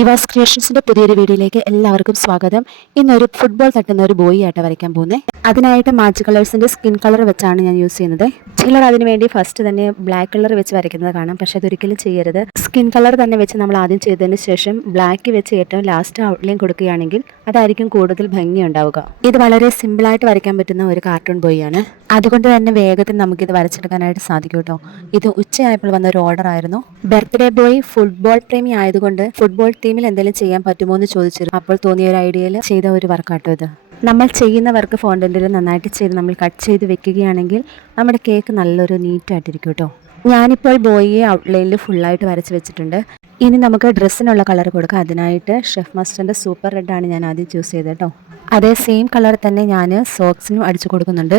ഇവാസ് ക്രിയേഷൻസിന്റെ പുതിയൊരു വീഡിയോയിലേക്ക് എല്ലാവർക്കും സ്വാഗതം. ഇന്നൊരു ഫുട്ബോൾ തട്ടുന്ന ഒരു ബോയി ആയിട്ട് വരയ്ക്കാൻ പോകുന്നത് അതിനായിട്ട് മാച്ച് കളേഴ്സിന്റെ സ്കിൻ കളർ വെച്ചാണ് ഞാൻ യൂസ് ചെയ്യുന്നത്. ചിലർ അതിനുവേണ്ടി ഫസ്റ്റ് തന്നെ ബ്ലാക്ക് കളർ വെച്ച് വരയ്ക്കുന്നത് കാണാം. പക്ഷെ അതൊരിക്കലും ചെയ്യരുത്. സ്കിൻ കളർ തന്നെ വെച്ച് നമ്മൾ ആദ്യം ചെയ്തതിന് ശേഷം ബ്ലാക്ക് വെച്ച് ഏറ്റവും ലാസ്റ്റ് ഔട്ട്ലൈൻ കൊടുക്കുകയാണെങ്കിൽ അതായിരിക്കും കൂടുതൽ ഭംഗി ഉണ്ടാവുക. ഇത് വളരെ സിമ്പിളായിട്ട് വരയ്ക്കാൻ പറ്റുന്ന ഒരു കാർട്ടൂൺ ബോയിയാണ് അതുകൊണ്ട് തന്നെ വേഗത്തിൽ നമുക്കിത് വരച്ചെടുക്കാനായിട്ട് സാധിക്കും കേട്ടോ ഇത് ഉച്ചയായപ്പോൾ വന്ന ഒരു ഓർഡർ ആയിരുന്നു. ബർത്ത്ഡേ ബോയ് ഫുട്ബോൾ പ്രേമി ആയതുകൊണ്ട് ഫുട്ബോൾ ടീമിൽ എന്തെങ്കിലും ചെയ്യാൻ പറ്റുമോ എന്ന് ചോദിച്ചിരുന്നു. അപ്പോൾ തോന്നിയ ഒരു ഐഡിയയിൽ ചെയ്ത ഒരു വർക്കാട്ടോ ഇത്. നമ്മൾ ചെയ്യുന്ന വർക്ക് ഫോണ്ടന്റിൽ നന്നായിട്ട് ചെയ്ത് നമ്മൾ കട്ട് ചെയ്ത് വെക്കുകയാണെങ്കിൽ നമ്മുടെ കേക്ക് നല്ലൊരു നീറ്റായിട്ടിരിക്കും കേട്ടോ ഞാനിപ്പോൾ ബോയിയെ ഔട്ട്ലൈനിൽ ഫുള്ളായിട്ട് വരച്ച് വെച്ചിട്ടുണ്ട്. ഇനി നമുക്ക് ഡ്രസ്സിനുള്ള കളർ കൊടുക്കാം. അതിനായിട്ട് ഷെഫ് മാസ്റ്ററിന്റെ സൂപ്പർ റെഡ് ആണ് ഞാൻ ആദ്യം ചൂസ് ചെയ്തത് കേട്ടോ അതേ സെയിം കളർ തന്നെ ഞാൻ സോക്സിനും അടിച്ചു കൊടുക്കുന്നുണ്ട്.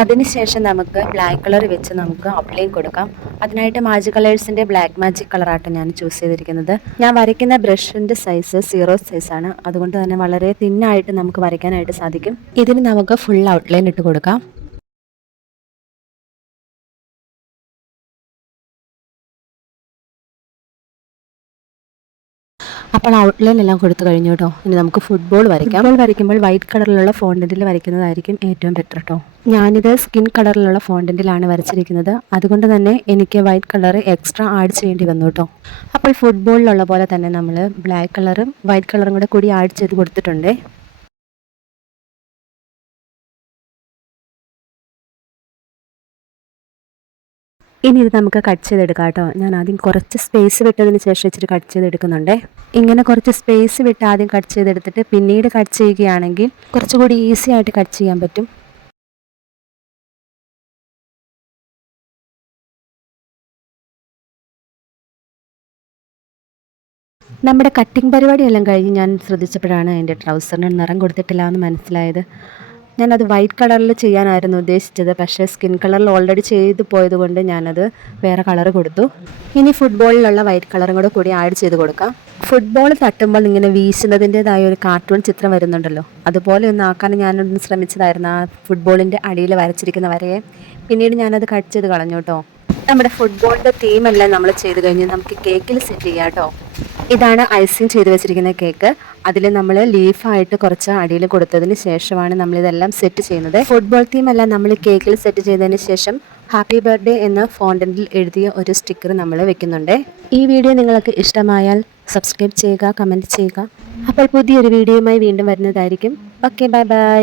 അതിനുശേഷം നമുക്ക് ബ്ലാക്ക് കളർ വെച്ച് നമുക്ക് ഔട്ട്ലൈൻ കൊടുക്കാം. അതിനായിട്ട് മാജിക് കളേഴ്സിന്റെ ബ്ലാക്ക് മാജിക് കളറാട്ടോ ഞാൻ ചൂസ് ചെയ്തിരിക്കുന്നത്. ഞാൻ വരയ്ക്കുന്ന ബ്രഷിന്റെ സൈസ് സീറോ സൈസാണ് അതുകൊണ്ട് തന്നെ വളരെ തിന്നായിട്ട് നമുക്ക് വരയ്ക്കാനായിട്ട് സാധിക്കും. ഇതിന് നമുക്ക് ഫുൾ ഔട്ട്ലൈൻ ഇട്ട് കൊടുക്കാം. അപ്പോൾ ഔട്ട്ലൈൻ എല്ലാം കൊടുത്തു കഴിഞ്ഞു കേട്ടോ ഇനി നമുക്ക് ഫുട്ബോൾ വരയ്ക്കാം. ഫുട്ബോൾ വരയ്ക്കുമ്പോൾ വൈറ്റ് കളറിലുള്ള ഫോണ്ടന്റിൽ വരയ്ക്കുന്നതായിരിക്കും ഏറ്റവും ബെറ്റർ കേട്ടോ ഞാനിത് സ്കിൻ കളറിലുള്ള ഫോണ്ടന്റിലാണ് വരച്ചിരിക്കുന്നത്. അതുകൊണ്ട് തന്നെ എനിക്ക് വൈറ്റ് കളർ എക്സ്ട്രാ ആഡ് ചെയ്യേണ്ടി വന്നു കേട്ടോ അപ്പോൾ ഫുട്ബോളിലുള്ള പോലെ തന്നെ നമ്മൾ ബ്ലാക്ക് കളറും വൈറ്റ് കളറും കൂടെ കൂടി ആഡ് ചെയ്ത് കൊടുത്തിട്ടുണ്ട്. ഇനി ഇത് നമുക്ക് കട്ട് ചെയ്തെടുക്കാം കേട്ടോ. ഞാൻ ആദ്യം കുറച്ച് സ്പേസ് വിട്ടതിന് ശേഷം ഇച്ചിരി കട്ട് ചെയ്തെടുക്കുന്നുണ്ട്. ഇങ്ങനെ കുറച്ച് സ്പേസ് വിട്ട് ആദ്യം കട്ട് ചെയ്തെടുത്തിട്ട് പിന്നീട് കട്ട് ചെയ്യുകയാണെങ്കിൽ കുറച്ചുകൂടി ഈസി ആയിട്ട് കട്ട് ചെയ്യാൻ പറ്റും. നമ്മുടെ കട്ടിംഗ് പരിപാടിയെല്ലാം കഴിഞ്ഞ് ഞാൻ ശ്രദ്ധിച്ചപ്പോഴാണ് എന്റെ ട്രൗസറിന് നിറം കൊടുത്തിട്ടില്ല എന്ന് മനസ്സിലായത്. ഞാനത് വൈറ്റ് കളറിൽ ചെയ്യാനായിരുന്നു ഉദ്ദേശിച്ചത്. പക്ഷേ സ്കിൻ കളറിൽ ഓൾറെഡി ചെയ്തു പോയതുകൊണ്ട് ഞാനത് വേറെ കളർ കൊടുത്തു. ഇനി ഫുട്ബോളിലുള്ള വൈറ്റ് കളറും കൂടെ കൂടി ആഡ് ചെയ്ത് കൊടുക്കാം. ഫുട്ബോൾ തട്ടുമ്പോൾ ഇങ്ങനെ വീശുന്നതിന്റെതായ ഒരു കാർട്ടൂൺ ചിത്രം വരുന്നുണ്ടല്ലോ. അതുപോലെ ഒന്ന് ആക്കാൻ ഞാനൊന്ന് ശ്രമിച്ചതായിരുന്നു. ആ ഫുട്ബോളിന്റെ അടിയിൽ വരച്ചിരിക്കുന്ന വരയെ പിന്നീട് ഞാനത് കട്ട് ചെയ്ത് കളഞ്ഞു കേട്ടോ നമ്മുടെ ഫുട്ബോളിന്റെ തീമെല്ലാം നമ്മൾ ചെയ്ത് കഴിഞ്ഞ് നമുക്ക് കേക്കിൽ സെറ്റ് ചെയ്യാം കേട്ടോ ഇതാണ് ഐസിങ് ചെയ്ത് വെച്ചിരിക്കുന്ന കേക്ക്. അതിൽ നമ്മൾ ലീഫായിട്ട് കുറച്ച് അടിയിൽ കൊടുത്തതിന് ശേഷമാണ് നമ്മൾ ഇതെല്ലാം സെറ്റ് ചെയ്യുന്നത്. ഫുട്ബോൾ തീം എല്ലാം നമ്മൾ കേക്കിൽ സെറ്റ് ചെയ്തതിന് ശേഷം ഹാപ്പി ബർത്ത്ഡേ എന്ന ഫോണ്ടന്റിൽ എഴുതിയ ഒരു സ്റ്റിക്കർ നമ്മൾ വെക്കുന്നുണ്ട്. ഈ വീഡിയോ നിങ്ങൾക്ക് ഇഷ്ടമായാൽ സബ്സ്ക്രൈബ് ചെയ്യുക കമന്റ് ചെയ്യുക. അപ്പോൾ പുതിയൊരു വീഡിയോയുമായി വീണ്ടും വരുന്നതായിരിക്കും. Okay bye bye